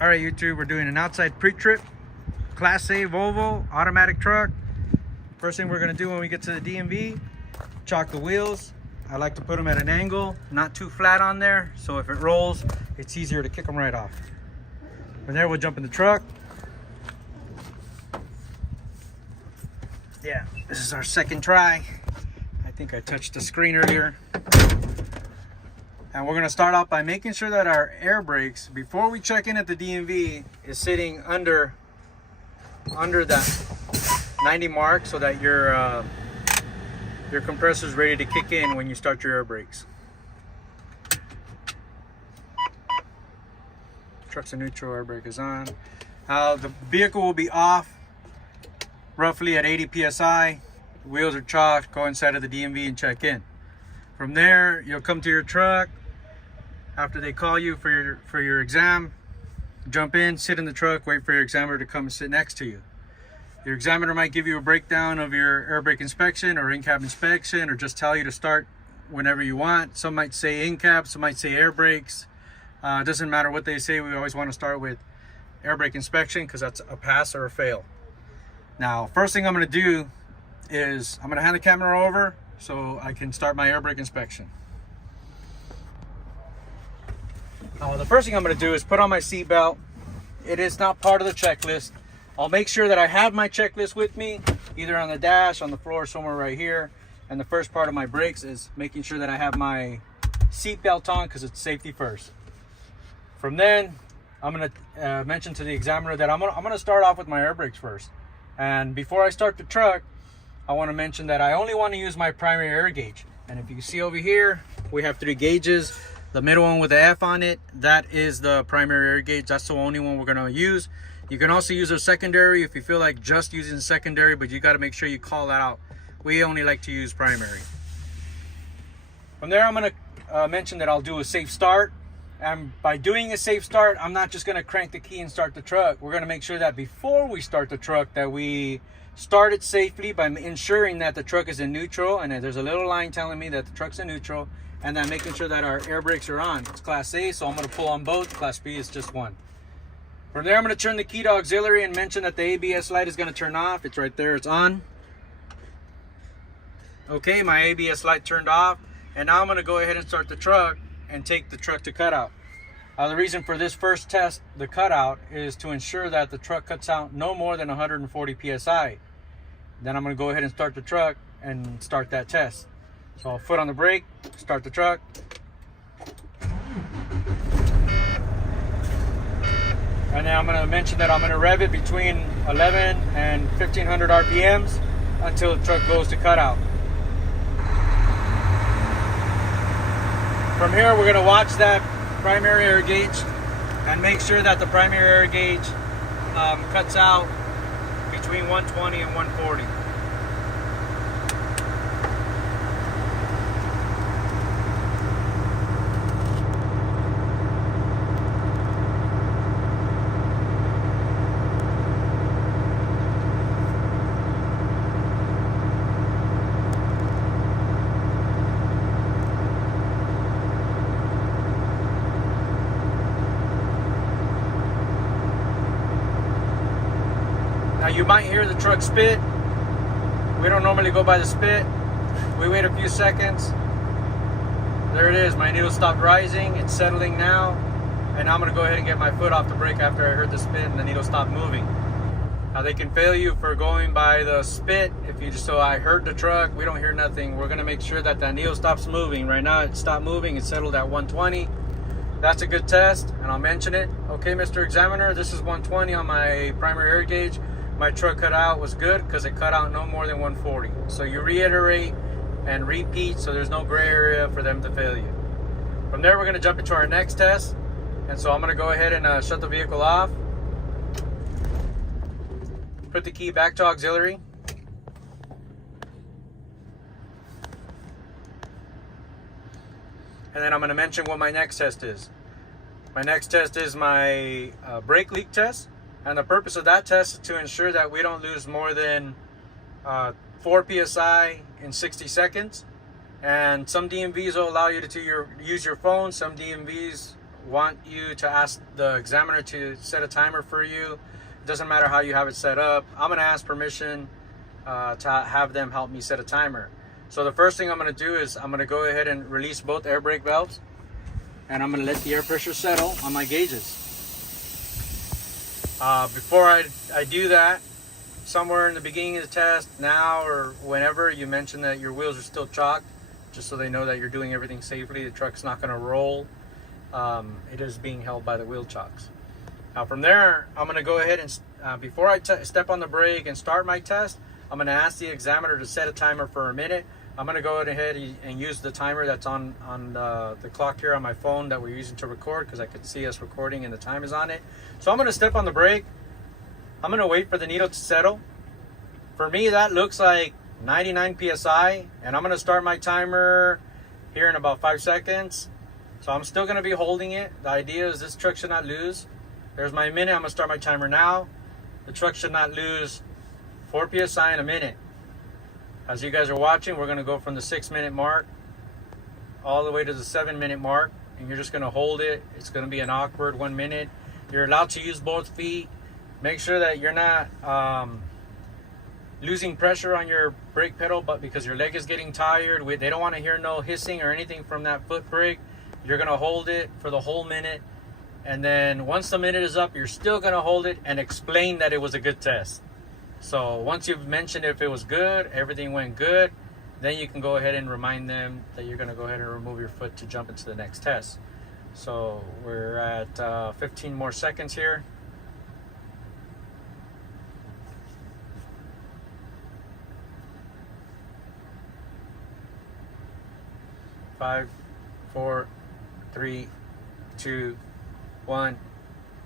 All right, YouTube, we're doing an outside pre-trip, Class A Volvo, automatic truck. First thing we're gonna do when we get to the DMV, chalk the wheels. I like to put them at an angle, not too flat on there, so if it rolls, it's easier to kick them right off. From there, we'll jump in the truck. Yeah, this is our second try. I think I touched the screen earlier. And we're gonna start off by making sure that our air brakes, before we check in at the DMV, is sitting under that 90 mark, so that your compressor is ready to kick in when you start your air brakes. Truck's in neutral, air brake is on. The vehicle will be off roughly at 80 psi. Wheels are chalked. Go inside of the DMV and check in. From there, you'll come to your truck. After they call you for your exam, jump in, sit in the truck, wait for your examiner to come and sit next to you. Your examiner might give you a breakdown of your air brake inspection or in-cab inspection, or just tell you to start whenever you want. Some might say in-cab, some might say air brakes. It doesn't matter what they say. We always want to start with air brake inspection because that's a pass or a fail. Now, first thing I'm going to do is I'm going to hand the camera over so I can start my air brake inspection. The first thing I'm going to do is put on my seatbelt. It is not part of the checklist. I'll make sure that I have my checklist with me, either on the dash, on the floor, somewhere right here. And the first part of my brakes is making sure that I have my seatbelt on because it's safety first. From then, I'm going to mention to the examiner that I'm going to start off with my air brakes first. And before I start the truck, I want to mention that I only want to use my primary air gauge. And if you can see over here, we have 3 gauges. The middle one with the F on it, that is the primary air gauge. That's the only one we're going to use. You can also use a secondary if you feel like just using secondary, but you got to make sure you call that out. We only like to use primary. From there, I'm going to mention that I'll do a safe start. And by doing a safe start, I'm not just going to crank the key and start the truck. We're going to make sure that before we start the truck that we start it safely by ensuring that the truck is in neutral, and that there's a little line telling me that the truck's in neutral, and then making sure that our air brakes are on. It's Class A, so I'm going to pull on both. Class B is just one. From there, I'm going to turn the key to auxiliary and mention that the ABS light is going to turn off. It's right there. It's on. Okay, my ABS light turned off. And now I'm going to go ahead and start the truck and take the truck to cutout. The reason for this first test, the cutout, is to ensure that the truck cuts out no more than 140 psi. Then I'm going to go ahead and start the truck and start that test. So I'll foot on the brake, start the truck. And then I'm going to mention that I'm going to rev it between 11 and 1500 RPMs until the truck goes to cutout. From here, we're going to watch that primary air gauge and make sure that the primary air gauge cuts out between 120 and 140. Now you might hear the truck spit. We don't normally go by the spit. We wait a few seconds. There it is. My needle stopped rising. It's settling now. And I'm going to go ahead and get my foot off the brake after I heard the spit and the needle stopped moving. Now they can fail you for going by the spit. If you just, so I heard the truck, we don't hear nothing. We're going to make sure that needle stops moving. Right now it stopped moving. It's settled at 120. That's a good test, and I'll mention it. Okay, Mr. Examiner, this is 120 on my primary air gauge. My truck cutout was good because it cut out no more than 140. So you reiterate and repeat so there's no gray area for them to fail you. From there, we're going to jump into our next test. And so I'm going to go ahead and shut the vehicle off. Put the key back to auxiliary. And then I'm going to mention what my next test is. My next test is my brake leak test. And the purpose of that test is to ensure that we don't lose more than 4 psi in 60 seconds. And some DMVs will allow you to use your phone. Some DMVs want you to ask the examiner to set a timer for you. It doesn't matter how you have it set up. I'm gonna ask permission to have them help me set a timer. So the first thing I'm gonna do is I'm gonna go ahead and release both air brake valves, and I'm gonna let the air pressure settle on my gauges. Before I do that, somewhere in the beginning of the test, now or whenever, you mention that your wheels are still chocked, just so they know that you're doing everything safely. The truck's not gonna roll. It is being held by the wheel chocks. Now from there, I'm gonna go ahead and, before I step on the brake and start my test, I'm gonna ask the examiner to set a timer for a minute. I'm gonna go ahead and use the timer that's on the clock here on my phone that we're using to record, because I could see us recording and the time is on it. So I'm gonna step on the brake. I'm gonna wait for the needle to settle. For me, that looks like 99 PSI, and I'm gonna start my timer here in about 5 seconds. So I'm still gonna be holding it. The idea is this truck should not lose. There's my minute. I'm gonna start my timer now. The truck should not lose 4 PSI in a minute. As you guys are watching, we're gonna go from the 6-minute mark all the way to the 7-minute mark, and you're just gonna hold it. It's gonna be an awkward 1 minute. You're allowed to use both feet. Make sure that you're not losing pressure on your brake pedal, but because your leg is getting tired, they don't want to hear no hissing or anything from that foot brake. You're gonna hold it for the whole minute, and then once the minute is up, you're still gonna hold it and explain that it was a good test. So once you've mentioned if it was good, everything went good, then you can go ahead and remind them that you're gonna go ahead and remove your foot to jump into the next test. So we're at 15 more seconds here. 5, 4, 3, 2, 1.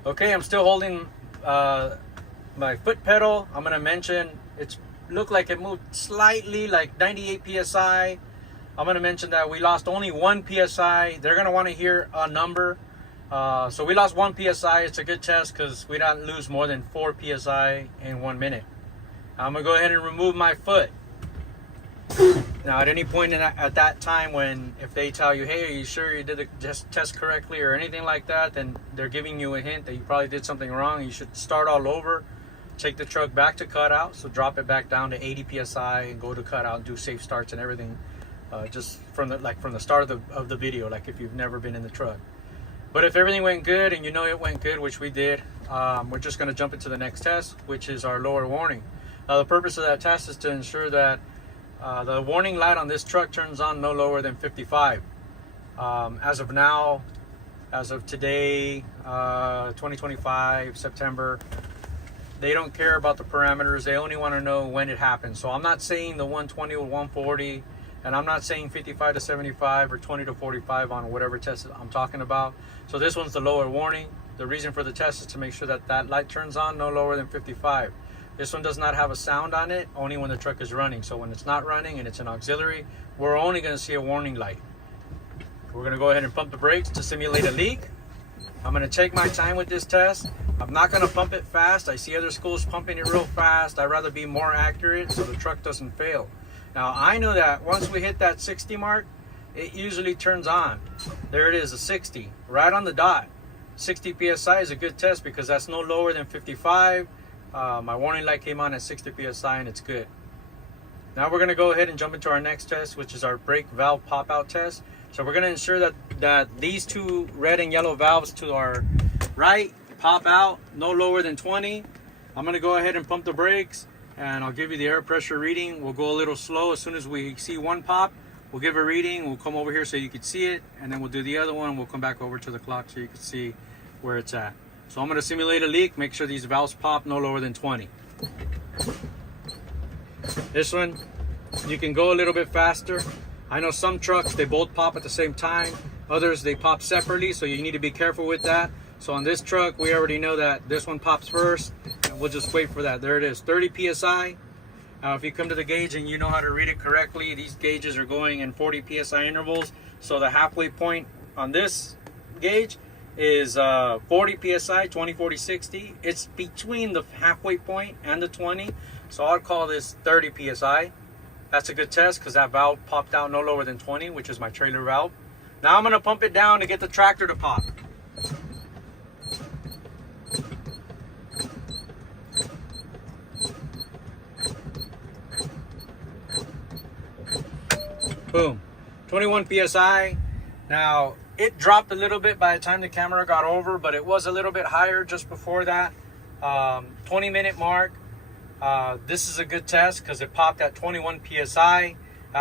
Okay, I'm still holding my foot pedal. I'm gonna mention it's looked like it moved slightly, like 98 PSI. I'm gonna mention that we lost only 1 PSI. They're gonna want to hear a number. So we lost 1 PSI. It's a good test because we don't lose more than 4 PSI in 1 minute. I'm gonna go ahead and remove my foot. Now, at any point at that time, if they tell you, hey, are you sure you did the test correctly or anything like that, then they're giving you a hint that you probably did something wrong. You should start all over, take the truck back to cutout, so drop it back down to 80 PSI and go to cutout and do safe starts and everything, just from the start of the video, like if you've never been in the truck. But if everything went good and you know it went good, which we did, we're just going to jump into the next test, which is our lower warning. Now, the purpose of that test is to ensure that the warning light on this truck turns on no lower than 55. As of now, as of today, 2025, September, they don't care about the parameters. They only want to know when it happens. So I'm not saying the 120 or 140, and I'm not saying 55 to 75 or 20 to 45 on whatever test I'm talking about. So this one's the lower warning. The reason for the test is to make sure that that light turns on no lower than 55. This one does not have a sound on it, only when the truck is running. So when it's not running and it's an auxiliary, we're only going to see a warning light. We're going to go ahead and pump the brakes to simulate a leak. I'm going to take my time with this test. I'm not going to pump it fast. I see other schools pumping it real fast. I'd rather be more accurate so the truck doesn't fail. Now, I know that once we hit that 60 mark, it usually turns on. There it is, a 60, right on the dot. 60 PSI is a good test because that's no lower than 55. My warning light came on at 60 PSI and it's good. Now we're going to go ahead and jump into our next test, which is our brake valve pop-out test. So we're going to ensure that these two red and yellow valves to our right pop out no lower than 20. I'm going to go ahead and pump the brakes, and I'll give you the air pressure reading. We'll go a little slow. As soon as we see one pop, we'll give a reading. We'll come over here so you can see it, and then we'll do the other one. We'll come back over to the clock so you can see where it's at. So I'm going to simulate a leak. Make sure these valves pop no lower than 20. This one, you can go a little bit faster. I know some trucks, they both pop at the same time. Others, they pop separately, so you need to be careful with that. So on this truck, we already know that this one pops first, and we'll just wait for that. There it is, 30 PSI. Now, if you come to the gauge and you know how to read it correctly, these gauges are going in 40 PSI intervals. So the halfway point on this gauge is 40 PSI, 20, 40, 60. It's between the halfway point and the 20. So I'll call this 30 PSI. That's a good test because that valve popped out no lower than 20, which is my trailer valve. Now I'm going to pump it down to get the tractor to pop. Boom, 21 psi. Now it dropped a little bit by the time the camera got over, but it was a little bit higher just before that 20-minute mark. This is a good test because it popped at 21 psi.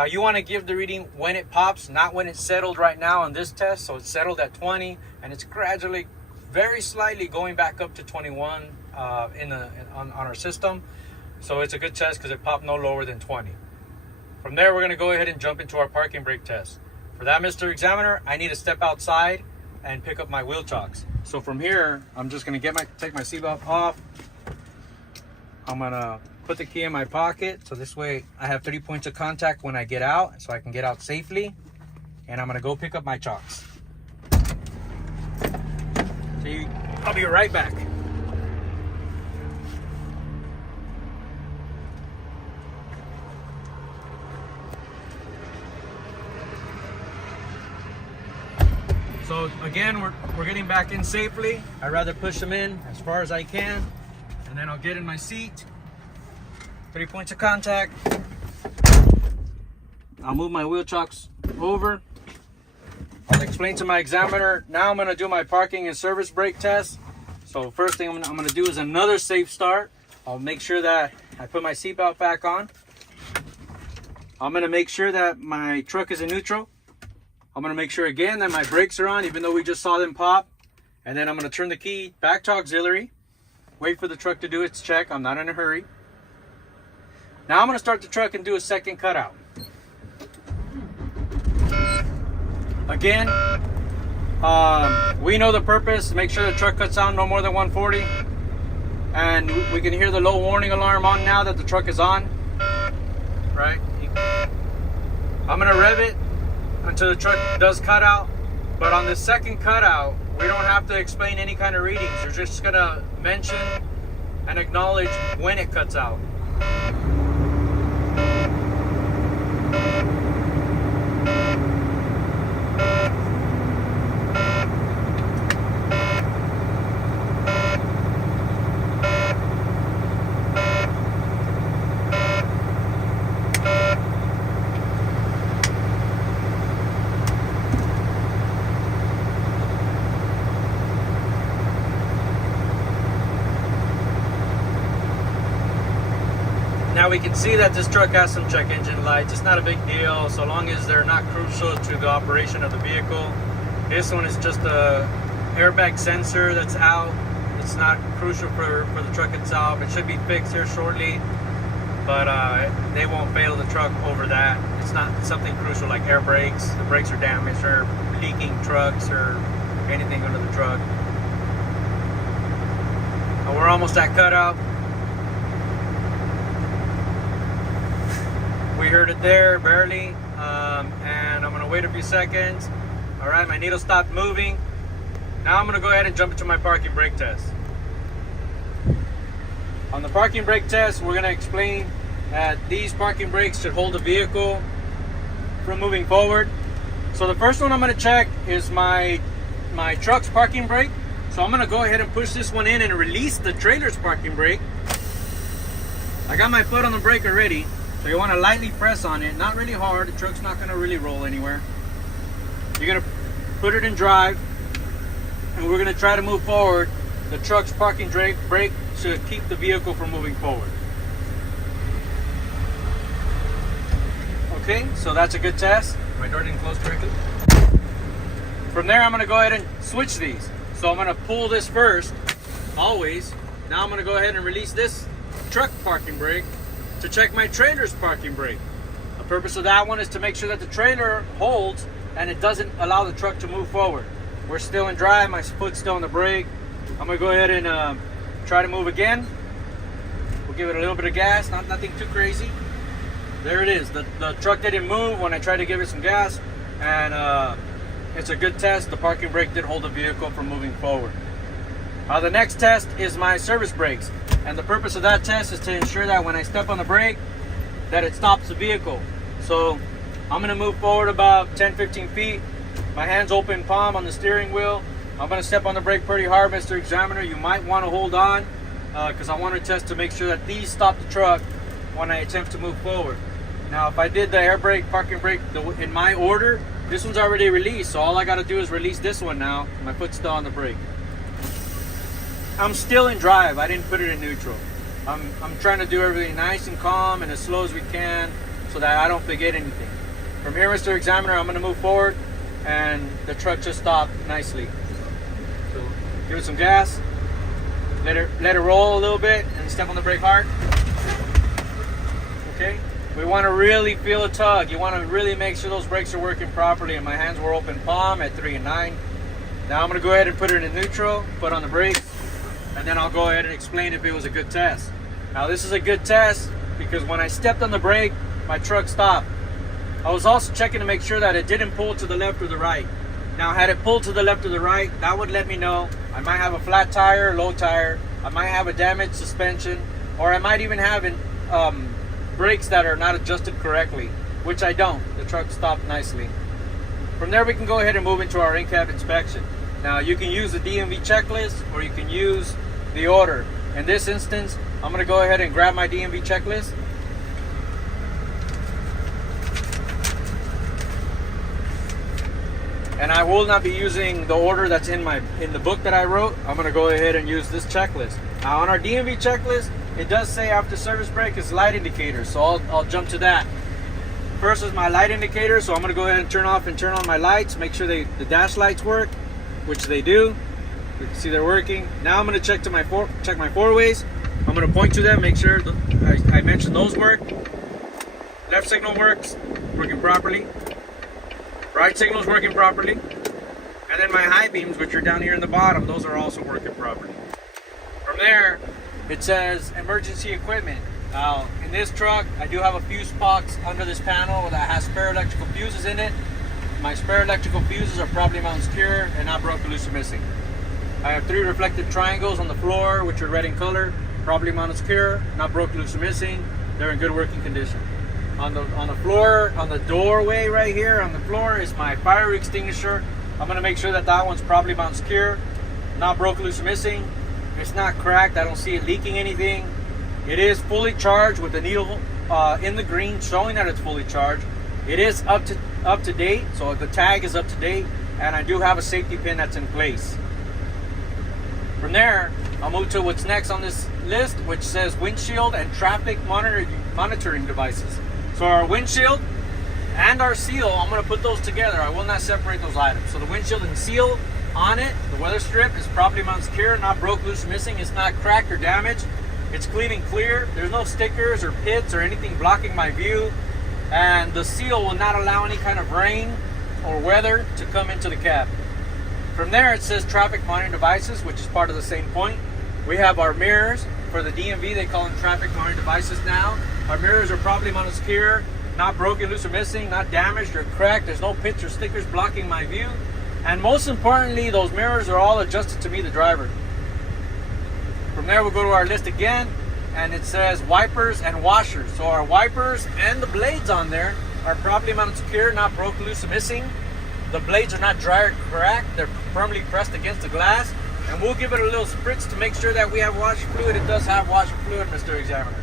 You want to give the reading when it pops, not when it's settled right now on this test. So it's settled at 20 and it's gradually, very slightly going back up to 21 on our system. So it's a good test because it popped no lower than 20. From there, we're going to go ahead and jump into our parking brake test. For that, Mr. Examiner, I need to step outside and pick up my wheel chocks. So from here, I'm just going to take my seatbelt off. I'm going to put the key in my pocket. So this way I have 3 points of contact when I get out, so I can get out safely. And I'm going to go pick up my chocks. See, I'll be right back. So again, we're getting back in safely. I'd rather push them in as far as I can, and then I'll get in my seat. 3 points of contact. I'll move my wheel chocks over. I'll explain to my examiner. Now I'm gonna do my parking and service brake test. So first thing I'm gonna do is another safe start. I'll make sure that I put my seatbelt back on. I'm gonna make sure that my truck is in neutral. I'm going to make sure again that my brakes are on, even though we just saw them pop. And then I'm going to turn the key back to auxiliary. Wait for the truck to do its check. I'm not in a hurry. Now I'm going to start the truck and do a second cutout. Again, we know the purpose. Make sure the truck cuts out no more than 140. And we can hear the low warning alarm on now that the truck is on. Right? I'm going to rev it until the truck does cut out. But on the second cutout, we don't have to explain any kind of readings. You're just gonna mention and acknowledge when it cuts out. Now we can see that this truck has some check engine lights. It's not a big deal so long as they're not crucial to the operation of the vehicle. This one is just a airbag sensor that's out. It's not crucial for the truck itself. It should be fixed here shortly, but they won't fail the truck over that. It's not something crucial like air brakes. The brakes are damaged or leaking trucks or anything under the truck. And we're almost at cutout. We heard it there, barely, and I'm gonna wait a few seconds. All right, my needle stopped moving. Now I'm gonna go ahead and jump into my parking brake test. On the parking brake test, we're gonna explain that these parking brakes should hold the vehicle from moving forward. So the first one I'm gonna check is my truck's parking brake. So I'm gonna go ahead and push this one in and release the trailer's parking brake. I got my foot on the brake already. So you want to lightly press on it, not really hard. The truck's not going to really roll anywhere. You're going to put it in drive, and we're going to try to move forward. The truck's parking brake should keep the vehicle from moving forward. Okay, so that's a good test. My door didn't close correctly. From there, I'm going to go ahead and switch these. So I'm going to pull this first, always. Now I'm going to go ahead and release this truck parking brake to check my trailer's parking brake. The purpose of that one is to make sure that the trailer holds and it doesn't allow the truck to move forward. We're still in drive, my foot's still on the brake. I'm gonna go ahead and try to move again. We'll give it a little bit of gas, nothing too crazy. There it is, the truck didn't move when I tried to give it some gas, and it's a good test. The parking brake did hold the vehicle from moving forward. The next test is my service brakes. And the purpose of that test is to ensure that when I step on the brake, that it stops the vehicle. So I'm gonna move forward about 10-15 feet. My hand's open palm on the steering wheel. I'm gonna step on the brake pretty hard, Mr. Examiner. You might wanna hold on because I want to test to make sure that these stop the truck when I attempt to move forward. Now, if I did the air brake, parking brake in my order, this one's already released. So all I got to do is release this one now. My foot's still on the brake. I'm still in drive. I didn't put it in neutral. I'm trying to do everything nice and calm and as slow as we can so that I don't forget anything. From here, Mr. Examiner, I'm going to move forward, and the truck just stopped nicely. So give it some gas, let it roll a little bit, and step on the brake hard. Okay, we want to really feel a tug. You want to really make sure those brakes are working properly, and my hands were open palm at 3 and 9. Now I'm going to go ahead and put it in neutral, put on the brakes, and then I'll go ahead and explain if it was a good test. Now this is a good test because when I stepped on the brake, my truck stopped. I was also checking to make sure that it didn't pull to the left or the right. Now had it pulled to the left or the right, that would let me know I might have a flat tire, low tire, I might have a damaged suspension, or I might even have brakes that are not adjusted correctly, which I don't. The truck stopped nicely. From there we can go ahead and move into our in-cab inspection. Now you can use the DMV checklist or you can use the order. In this instance, I'm going to go ahead and grab my DMV checklist. And I will not be using the order that's in the book that I wrote. I'm going to go ahead and use this checklist. Now on our DMV checklist, it does say after service brake is light indicator, so I'll jump to that. First is my light indicator, so I'm going to go ahead and turn off and turn on my lights, make sure the dash lights work, which they do. You can see they're working. Now I'm going to check my four ways. I'm going to point to them, make sure I mentioned those work. Left signal works, working properly. Right signal's working properly. And then my high beams, which are down here in the bottom, those are also working properly. From there, it says emergency equipment. Now, in this truck, I do have a fuse box under this panel that has spare electrical fuses in it. My spare electrical fuses are properly mounted secure and not broken, loose, or missing. I have 3 reflective triangles on the floor, which are red in color, properly mounted secure, not broken, loose, or missing. They're in good working condition. On the floor, on the doorway right here on the floor is my fire extinguisher. I'm going to make sure that one's properly mounted secure, not broken, loose, or missing. It's not cracked. I don't see it leaking anything. It is fully charged with the needle in the green showing that it's fully charged. It is up to date, so the tag is up to date, and I do have a safety pin that's in place. From there, I'll move to what's next on this list, which says windshield and traffic monitoring devices. So our windshield and our seal, I'm going to put those together. I will not separate those items. So the windshield and seal on it, the weather strip is properly mounted secure, not broke, loose, missing. It's not cracked or damaged. It's clean and clear. There's no stickers or pits or anything blocking my view. And the seal will not allow any kind of rain or weather to come into the cab. From there, it says traffic monitoring devices, which is part of the same point. We have our mirrors. For the DMV, they call them traffic monitoring devices now. Our mirrors are properly mounted secure, not broken, loose, or missing, not damaged or cracked. There's no pits or stickers blocking my view. And most importantly, those mirrors are all adjusted to me, the driver. From there, we'll go to our list again, and it says wipers and washers. So our wipers and the blades on there are properly mounted secure, not broken, loose, or missing. The blades are not dry or cracked. They're firmly pressed against the glass. And we'll give it a little spritz to make sure that we have washer fluid. It does have washer fluid, Mr. Examiner.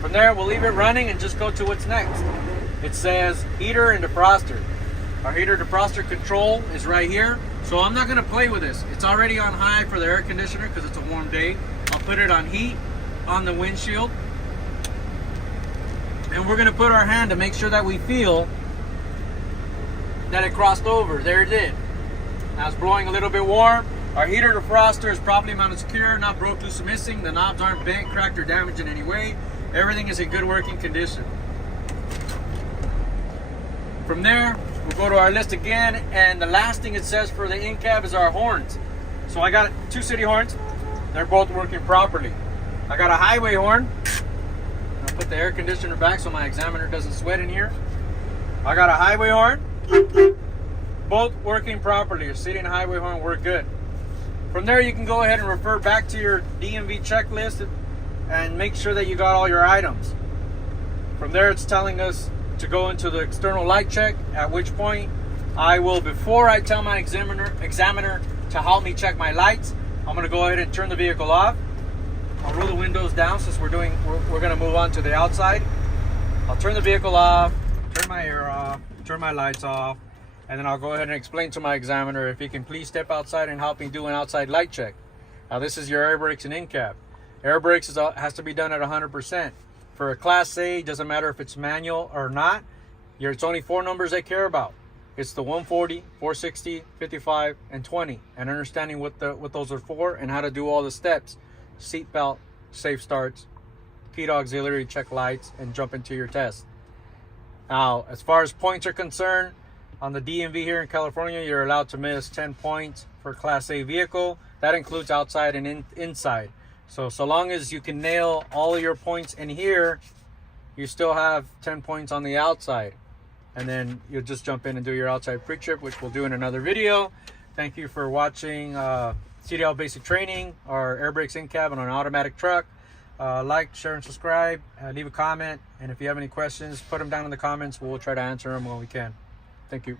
From there, we'll leave it running and just go to what's next. It says heater and defroster. Our heater defroster control is right here. So I'm not going to play with this. It's already on high for the air conditioner because it's a warm day. I'll put it on heat on the windshield. And we're going to put our hand to make sure that we feel that it crossed over. There it did. Now it's blowing a little bit warm. Our heater defroster is properly mounted secure, not broke, loose, or missing. The knobs aren't bent, cracked, or damaged in any way. Everything is in good working condition. From there, we'll go to our list again, and the last thing it says for the in-cab is our horns. So I got 2 city horns. They're both working properly. I got a highway horn. I'll put the air conditioner back so my examiner doesn't sweat in here. I got a highway horn. Both working properly. Your city and highway horn work good. From there, you can go ahead and refer back to your DMV checklist and make sure that you got all your items. From there, it's telling us to go into the external light check, at which point I will, before I tell my examiner to help me check my lights, I'm going to go ahead and turn the vehicle off. I'll roll the windows down since we're going to move on to the outside. I'll turn the vehicle off, turn my air off, turn my lights off, and then I'll go ahead and explain to my examiner if he can please step outside and help me do an outside light check. Now this is your air brakes and in-cab. Air brakes has to be done at 100%. For a Class A, doesn't matter if it's manual or not, it's only 4 numbers they care about. It's the 140, 460, 55, and 20. And understanding what those are for and how to do all the steps. Seat belt, safe starts, key to auxiliary, check lights, and jump into your test. Now, as far as points are concerned, on the DMV here in California, you're allowed to miss 10 points for a Class A vehicle. That includes outside and inside. So long as you can nail all of your points in here, you still have 10 points on the outside. And then you'll just jump in and do your outside pre-trip, which we'll do in another video. Thank you for watching Cdl Basic Training, our air brakes in-cab on an automatic truck. Like, share, and subscribe. Leave a comment. And if you have any questions, put them down in the comments. We'll try to answer them when we can. Thank you.